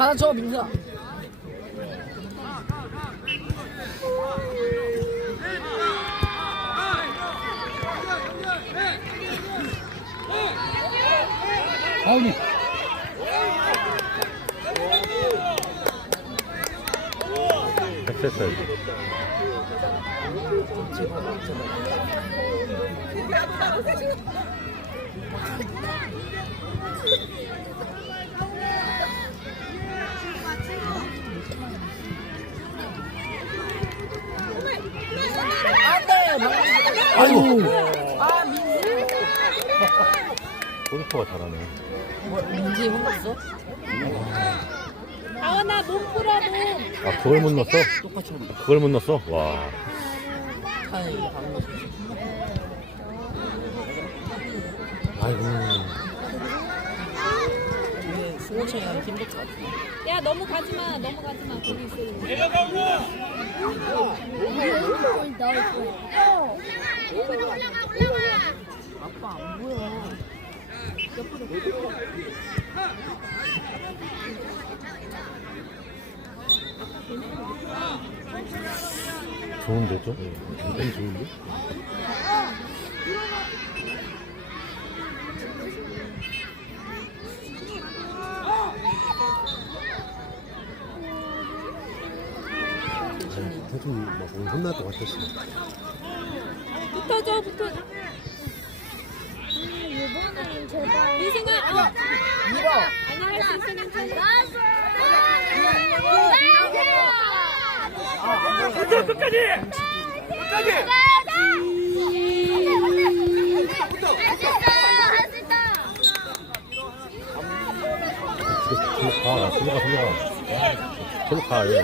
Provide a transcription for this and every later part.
받아줘 민수야 아우니. 패스했어야지. 안돼 아이고. 아 민수 골키퍼가 잘하네. 뭐 민지 혼났어? 아나 몸 풀어 몸. 아, 그걸 못 넣었어? 똑같이 그걸 못 넣었어? 와. 아이 방금 아이고. 승호차이 하면 힘들 것 같아 야 너무 가지마 너무 가지마 거기 있어. 아빠 안 보여 좋은데, 좀? 굉장히 좋은데? 대충 막 혼날 것 같았어. 붙어줘 붙어. 이번에는 제발 민승아 어. 밀어 아니야 할수 있어 괜찮아. 안돼 끝까지 저로 가, 저로 가, 저로 가. 저로 가, 얘.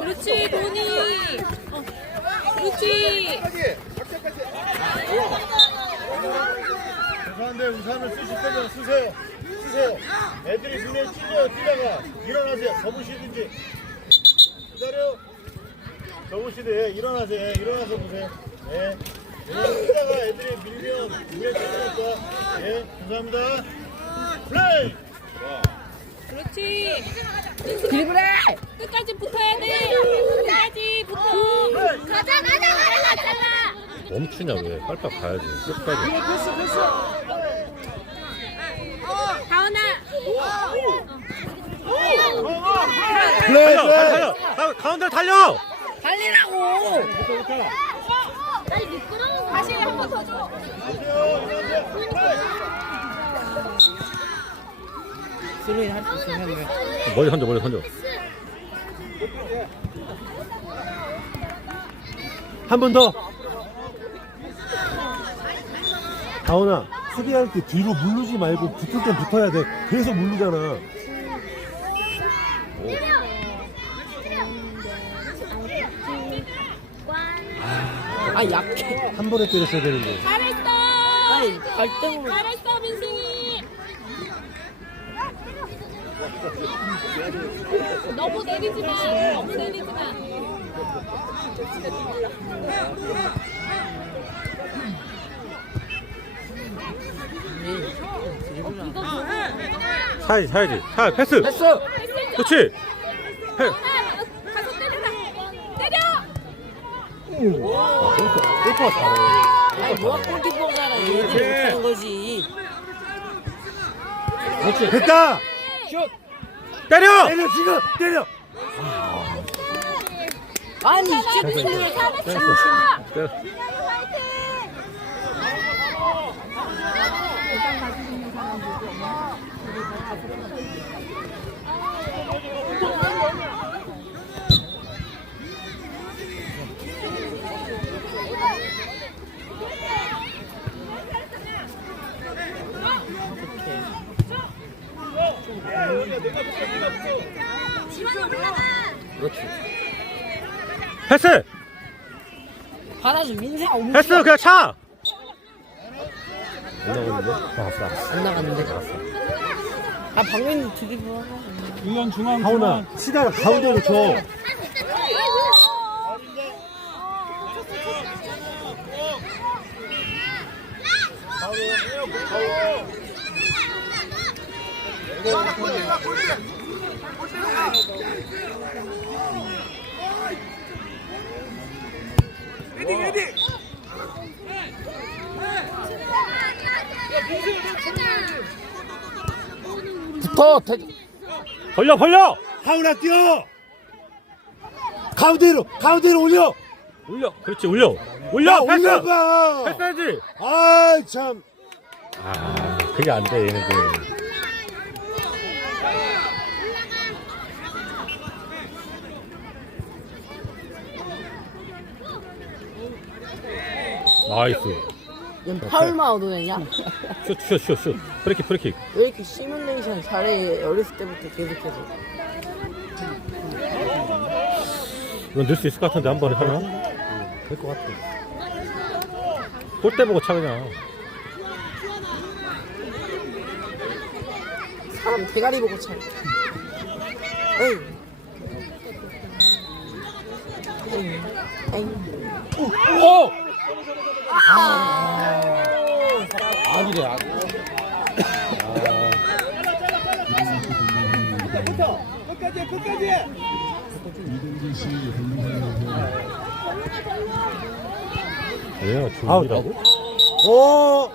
그렇지 돈이. 어. 그렇지. 죄송한데 우산을 쓰실 거면 쓰세요. 쓰세요. 애들이 눈에 찔려 뛰다가 일어나세요. 접으시든지. 기다려. 예, 일어나세요. 예, 일어나서 보세요. 예. 왜냐면 뛰다가 애들이 밀면 눈에 찔리니까. 예. 감사합니다. 플레이! 그렇지. 드리블해 끝까지 붙어야 돼. 끝까지 붙어. 가자 가자 가자 가자 멈추냐, 왜? 빨리빨리 가야지. 끝까지. 다원아. 플레이, 달려! 플레이. 달려! 가, 가운데 달려! 달리라고 다시 한번 더 줘. 스로인 할수 있으면 머리 던져, 머리 던져. 한 번 더. 다원아, 수비할 때 뒤로 물르지 말고 붙을 땐 붙어야 돼. 그래서 물르잖아. 아 약해 한 번에 때렸어야 되는데. 잘했어. 아니 발등으로 잘했어 민승이. 너무 내리지 마. 너무 내리지 마. 사야지, 사야지. 사, 패스! 패스 그렇지! 패. 가서 때려라. 때려. 아, 골키퍼, 잘해. 아니 뭐가 골키퍼잖아 얘들이 못하는 거지 그렇지. 됐다! 때려! 때려, 지금! 때려! 아니 이제. 때려. 그렇지 패스! 받아줘 옮겨 패스! 그냥 차! 안 나갔는데? 나갔어. 안 나갔는데 아 박민이 드리블 하나 다원아, 치다가 가운데로 줘. 붙어. 대... 벌려 벌려! 하은아 뛰어! 가운데로 가운데로 올려! 올려. 그렇지 올려. 올려 야 패스! 올려봐! 패스해야지! 아참. 아 그게 안 돼 얘네들. 나이스. 얘 파울만 얻어내냐? 슛슛슛슛 프리킥 프리킥 왜 이렇게 시뮬레이션 잘해? 어렸을 때부터 계속해서. 이건 넣을 수 있을 것 같은데 한 번에 하나 될 것 같아 골대 보고 차 그냥 사람 대가리 보고 차. 에이. 에이. 에이. 오! 아니래 아니 얘가 중이라고? 어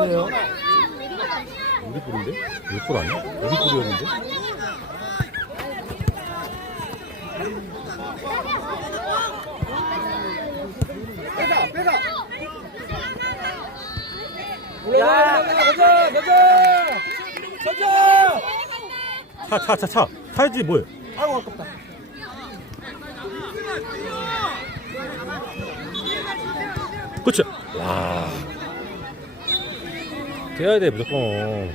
왜요? 우리 뿔인데? 우리 뿔 아니야? 우리 뿔이었는데? 야, 가자 가자 가자 차 차 차차. 차야지 뭐해 아이고 아깝다. 그치? 와. 뛰어야 돼 무조건.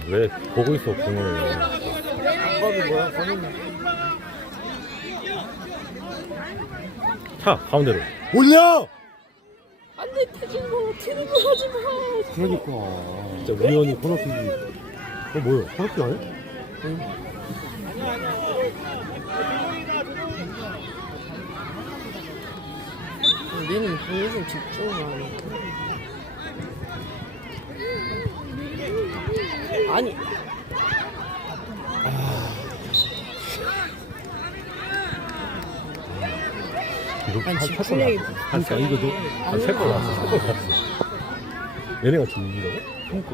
왜 보고 있어 공을. 방법이 뭐야? 거는 차 가운데로. 올려 안돼 태진 거 튀는 거 하지 마. 그러니까 진짜 우연히 코너킥 어 뭐야 코너킥 아니야? 얘는 공에 좀 집중을 안 해. 아니, 이거 난한 집중력이 한세 이거도 한세골 왔어. 세골 왔어. 얘네가 중이라고? 그러니까.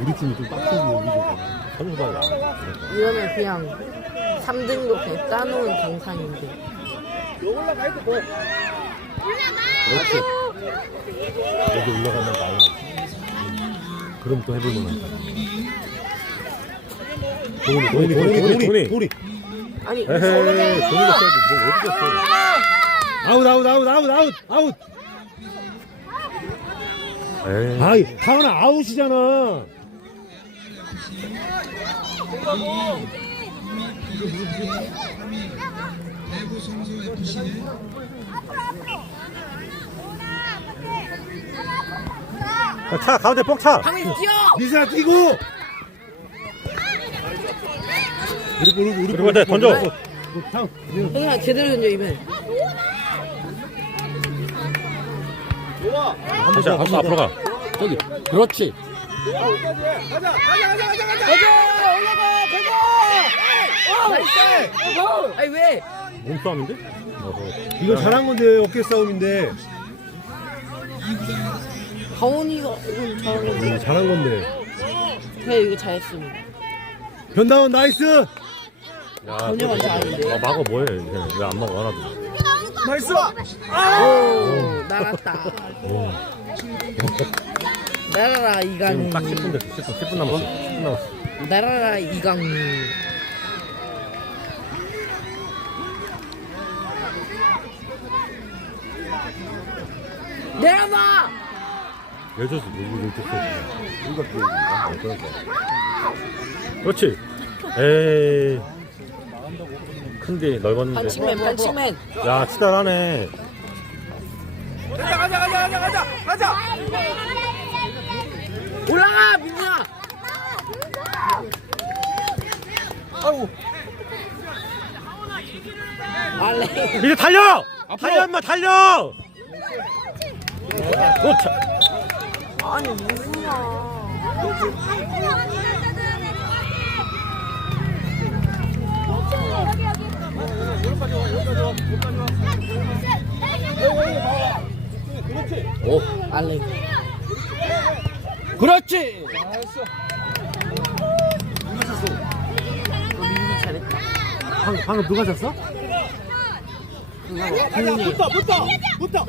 우리 팀이 좀 빡세게 우리가 선수방이야 이러면 그냥 3등도 그냥 짜놓은 강산인데. 그렇지. 여기 올라가면 나이 그럼 또 해볼 만한 돈이 돈이 돈이 돈이 돈이 아니, 에헤이 돈이 됐어야지. 뭐 어디 갔어 아웃 아웃 아웃 아웃 아웃 아웃. 에이. 아이 타원아 아웃이잖아. 차 가운데 뽕차. 방에 뛰어! 미사 뛰고 우리 우리 우리 그리고 이제 던져. 탕 형아 제대로 던져 이번에. 다시 앞으로 앞으로 가 저기 그렇지 나이스! 아니 왜? 몸싸움인데? 이거 잘한 건데 어깨 싸움인데 가온이가 잘하는 이거 건데. 잘한 건데 그래 이거 잘했습니다. 변다운 나이스 야, 전혀 그거 맞지 않은데. 아, 막어 뭐해 왜 안 막어? 하나도. 나이스 오, 날았다. 날아라 지금 이강. 딱 10분 됐어. 10분 10분 남았어. 10분 남았어. 날아라 이강. 왜 줬어? 누구 왜 줬어? 누가 그러니까 그렇지. 에이 큰데 넓었는데 반칙맨 반칙맨. 야 치달하네 올라가 민준아. 아이고. 알레. 이제 달려 달려 인마 달려 그렇지. 아니 무슨야 오, 알레. 그렇지. 방, 방금 누가 잤어? 붙어 붙어 붙어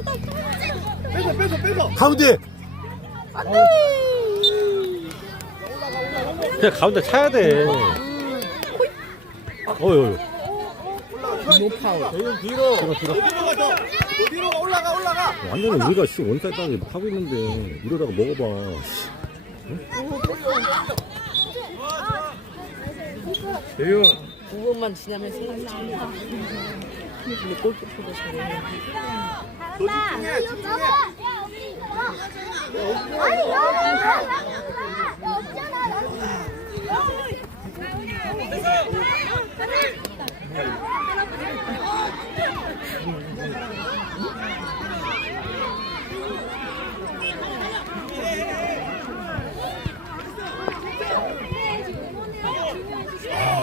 뺏어 뺏어 뺏어 가운데 그냥 가운데 차야 돼. 어유. 대윤 뒤로 뒤로 뒤로. 뒤로 가서 뒤로 올라가 올라가. 완전히 우리가 씨 원사이드 하고 있는데 이러다가 먹어봐. 대윤. 9분만 지나면 생각이 나 근데. 골키퍼도 잘해. 아니 여기 없잖아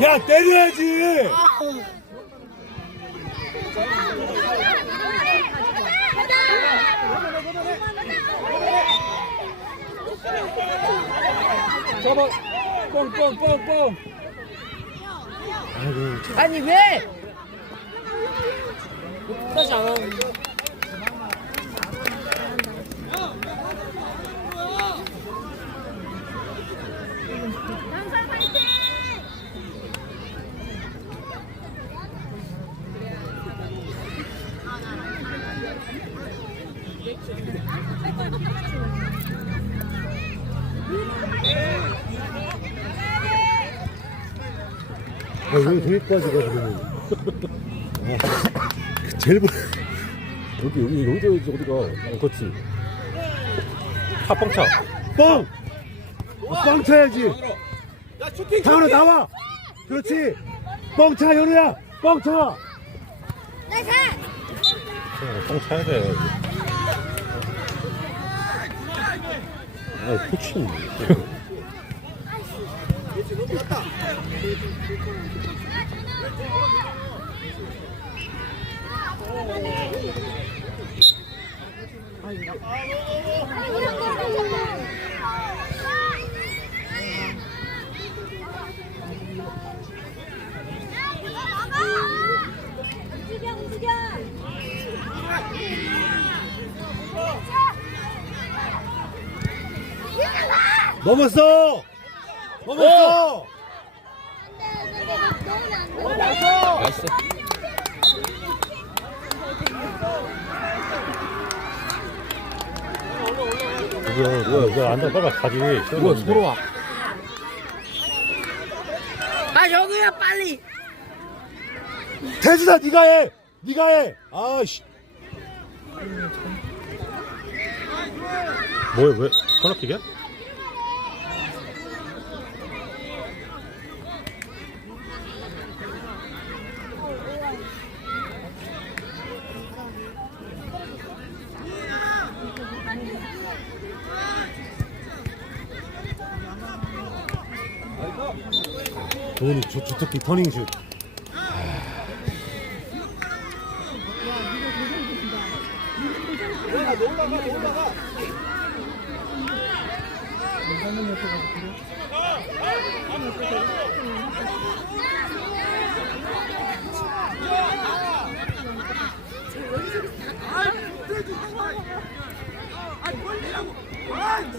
야 때려야지. 잡아. 뻥뻥뻥뻥 아니 왜? 끝까지 안 하는 야, 여기 거기까지 가 그러면 아, 제일 부- 여기 여기 여기도 어디가? 어, 그렇지. 차뻥차. 뻥! 어, 뻥 쳐야지 야 슈팅 다은아 나와 그렇지 뻥차 현우야 뻥 차! 어, 뻥 차야 돼. 아, 포친. 넘었어! 넘었어 나이스. 누구야, 누구야, 앉아, 빨리 가지. 누가 들어와. 아 현우야 빨리 태준아 네가 해 네가 해 아씨 뭐야, 왜? 코너킥이야? 도훈이 저, 저 특히 터닝슛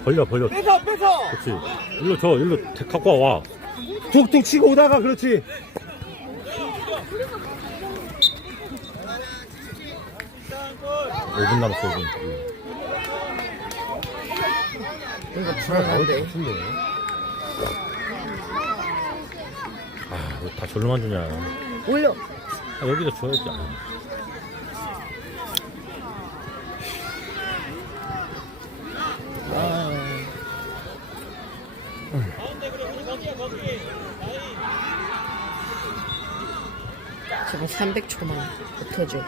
벌려, 벌려. 뺏어 뺏어 그렇지. 일로 저, 일로 대- 갖고 와, 와. 툭툭 치고 오다가 그렇지 5분 남았어, 5분. 뭔가 불안한데 같은데. 아, 왜다 절로만 주냐. 올려 아, 여기다 줘야지. 아. 한 300초만 붙어줘.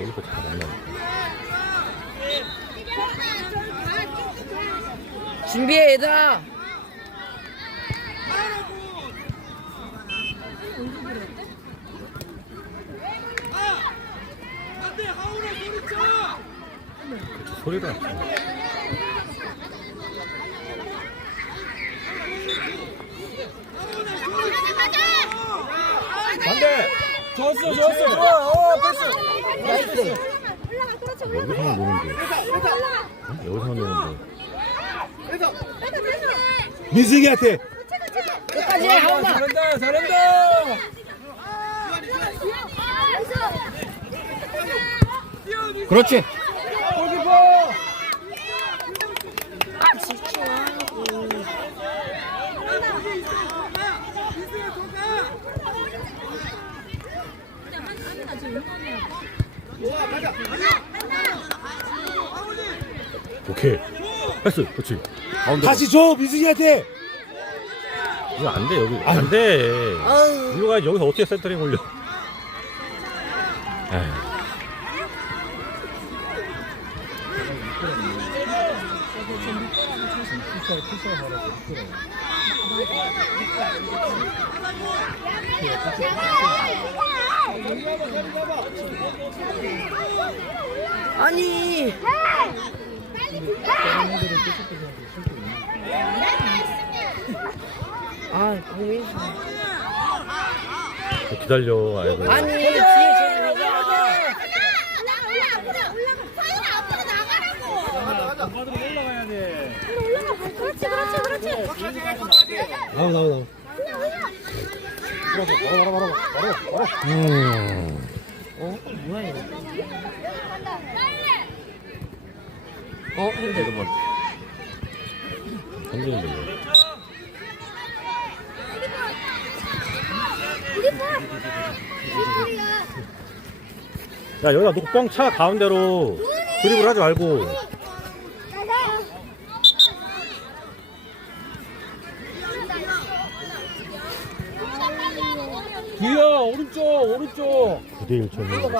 여기서 다 날라. 준비해 얘들아. 소리가 가자 가자 반대! 좋았어 좋았어 좋아 어 패스 나이스. 여기서만 노는데. 응? 여기서만 노는데. 민승이한테 끝까지 해 하은아. 잘한다 잘한다 그렇지! 오케이. 패스, 그렇지. 가운데. 다시 줘 민승이한테 이거 안 돼, 여기. 안 돼. 이거 가 여기서 어떻게 센터링 올려. 에이. 아 공민. 기다려, 아이고. 아니 뒤에 쟤 여자. 올라가야 돼 그렇지 그렇지 그렇지 나와 나와 나와 음. 어 뭐야 이거? 어. 이거 뭐. 흔들리는데, 왜. 야, 여기다 놓고 뻥 차, 가운데로. 드리블 하지 말고. 뒤야 오른쪽 오른쪽 9대1 처럼.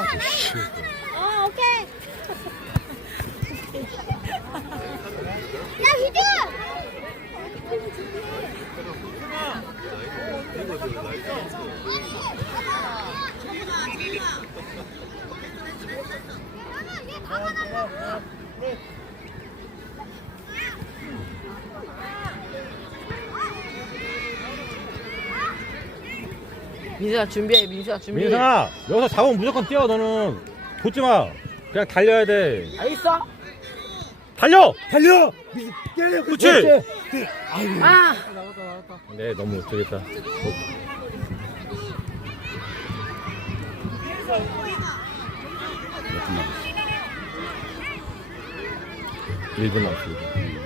어 오케이 야 민수야 준비해 민수야 준비해. 민상아, 여기서 잡으면 무조건 뛰어, 너는. 붙지 마. 그냥 달려야 돼. 알겠어? 달려! 달려 때려 그렇지. 그렇지. 아이고 아. 네, 너무 저기다. 일분 남았어. 1분.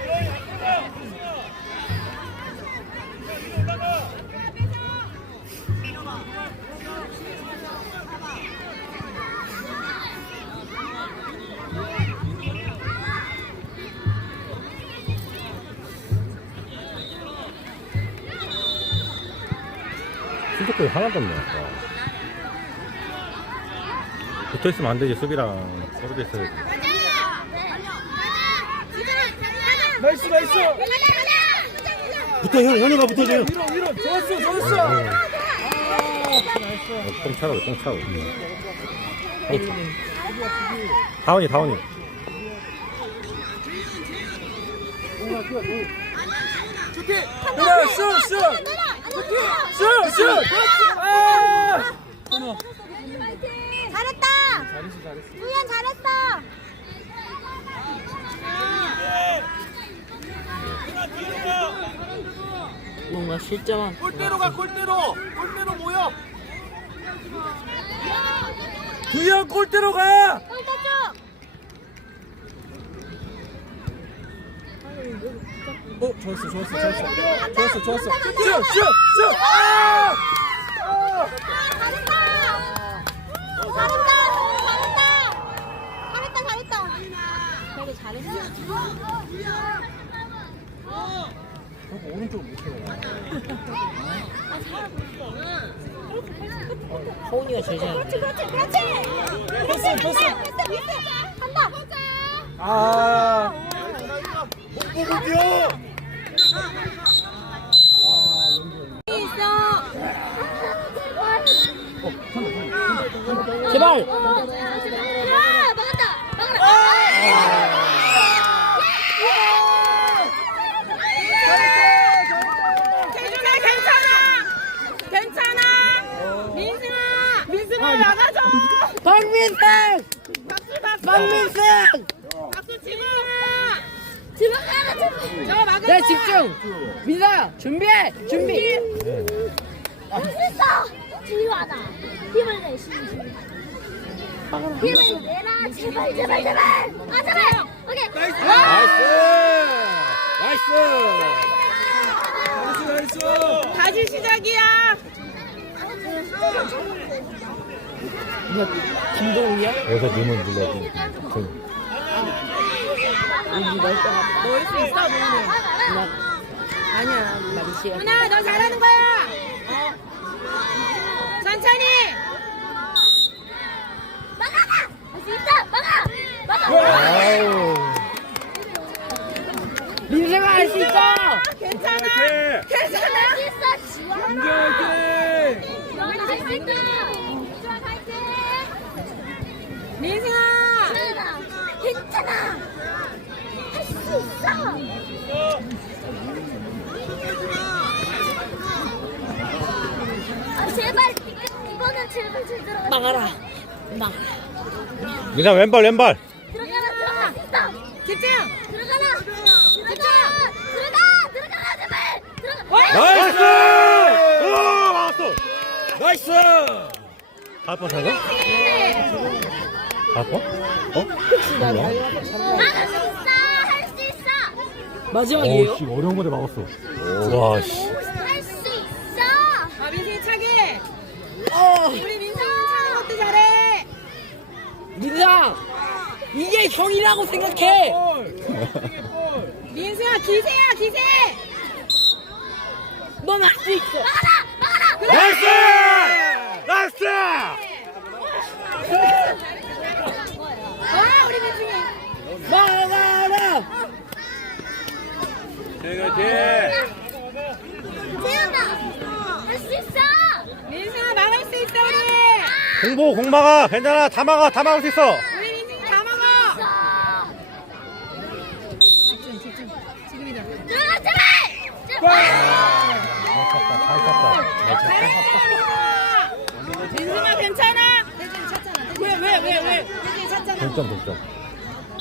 하나도 없네, 아까. 붙어 있으면 안 되지, 수비랑. 서로 있어야지. 나이스 나이스. 붙어 현 현우가 붙어줘 위로 위로. 좋았어 좋았어. 아 나이스 어, 똥 차고, 똥 차고. 다운이, 다운이. 그래 슛슛슛슛 아 잘했다 잘했어 잘했어 우연 잘했어 뭔가 실점한. 골대로 가 골대로 골대로 모여 두야 골대로 가 골대 쪽 어, 좋았어, 좋았어, 좋았어. 좋았어, 좋았어. 슛, 슛, 슛! 아! 오른쪽 못해. 허훈이가 제일 잘. 그렇지 그렇지 그렇지 패스, 패스. 패스 패스 간다 아, 못 보고 뛰어 제발. 야, 막았다. 막았다. 태준아 괜찮아. 괜찮아. 민승아. 민승아 나가줘. 박민승. 박수 박수. 박민승. 박수 가라. 저. 내 집중. 민서야 준비해. 준비. 할수 있어. 지휘하다. 힘을 내, 힘을 내. 힘을 내라, 제발, 제발, 제발. 아, 제발. 오케이. 나이스 나이스 다시 시작이야. 김동욱이야? 여기서 눈을 눌러야지. 등. 넣을 수 있어 민승. 아니야. 말이야. 누나 너 잘하는 거야. 어. 천천히. 막아라. 막아. 민승아 할수 있어. 괜찮아. 괜찮아. 할수 있어. 민규 화이팅 할수 있다. 민주아 파이팅. 민승아. 괜찮아. 괜찮아. 할 수 있어. 아, 제발. 이거는 제발 제대로. 막아라. 막. 민아 왼발 왼발. 들어가라. 들어갈 수 있어. 집중. 들어가라. 들어가. 들어가. 들어가라. 제발. 들어가. 나이스! 오, 막았어. 나이스 갈 뻔한가? 갈 뻔? 어? 몰라. 막을 수 있어. 할 수 있어. 마지막이에요? 어, 씨, 어려운 건데 막았어. 와, 씨. 민상. 이게 형이라고 생각해. 민승아 기세야 기세. 넌 할 수 있어. 나이스! 나이스! 와 우리 민승이. 막아라. 세운다. 할 수 있어. 민승아 막을 수 있어 우리. 공보 공 막아. 괜찮아. 다 막아. 다 막을 수 있어. 우리 민승이 다 먹어. 들어가 제발. 제발. 잘 찼다. 잘 찼다. 민승아 괜찮아? 왜 왜 왜 왜? 동점 동점.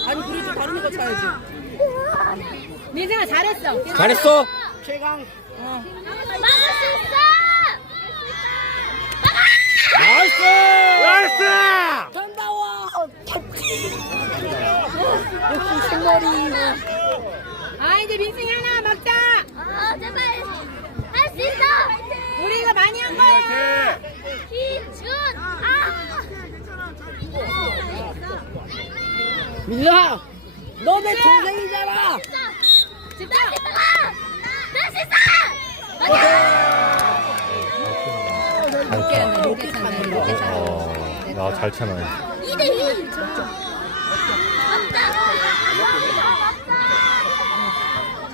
아니 그래도 다른 거 쳐야지. 민승아 잘했어. 잘했어 최강. 막을 수 있어. 나이스 나이스! 간다워. 역시 생머리. 아 이제 민승이 하나 막자. 아 제발. 할 수 있어. 우리 이거 많이 한 거야. 기준. 아. 민상. 너내 동생이잖아. 집중. 할수 있어. 막아. 이렇게 차네. 이렇게 차네. 어, 나잘 차네. 2대 2. 맞다.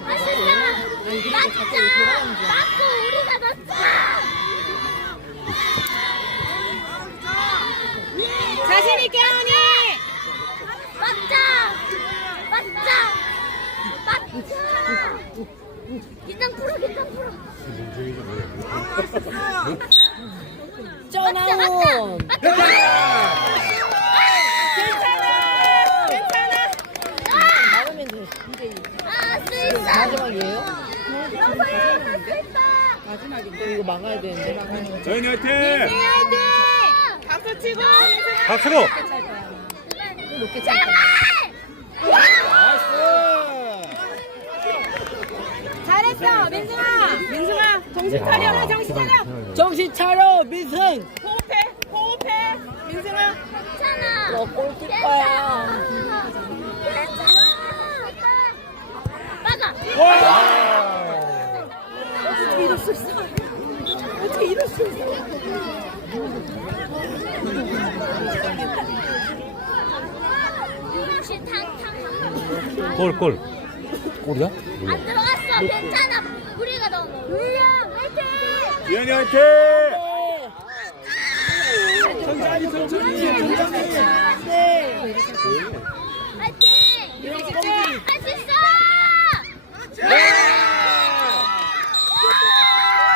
할수 있어. 맞자. 맞고 우리가 맞자. 자신 있게 하니. 맞자. 맞자. 맞자. 긴장 풀어. 긴장 풀어. 맞자. 괜찮아. 괜찮아. 막으면 돼. 할수 있어. 마지막이에요? 할수 있어. 마지막인데 이거 막아야 되는데. 저희는 화이팅. 박수 치고. 박수로. 높게 차. 잘했어 민승아. 민승아 정신 차려. 정신 차려. 정신 차려 민승. 호흡해. 호흡해. 민승아. 괜찮아. 너 골키퍼야. 어떻게 이럴 수 있어? 어떻게 이럴 수 있어? 혹시 탕탕 골 골. 골이야? 안 들어갔어. 뭐, 괜찮아. 우리가 더 뭐. 유리야 화이팅! 유현이 화이팅! 천천히 천천히 천천히. 화이팅! 할수 있어! 네.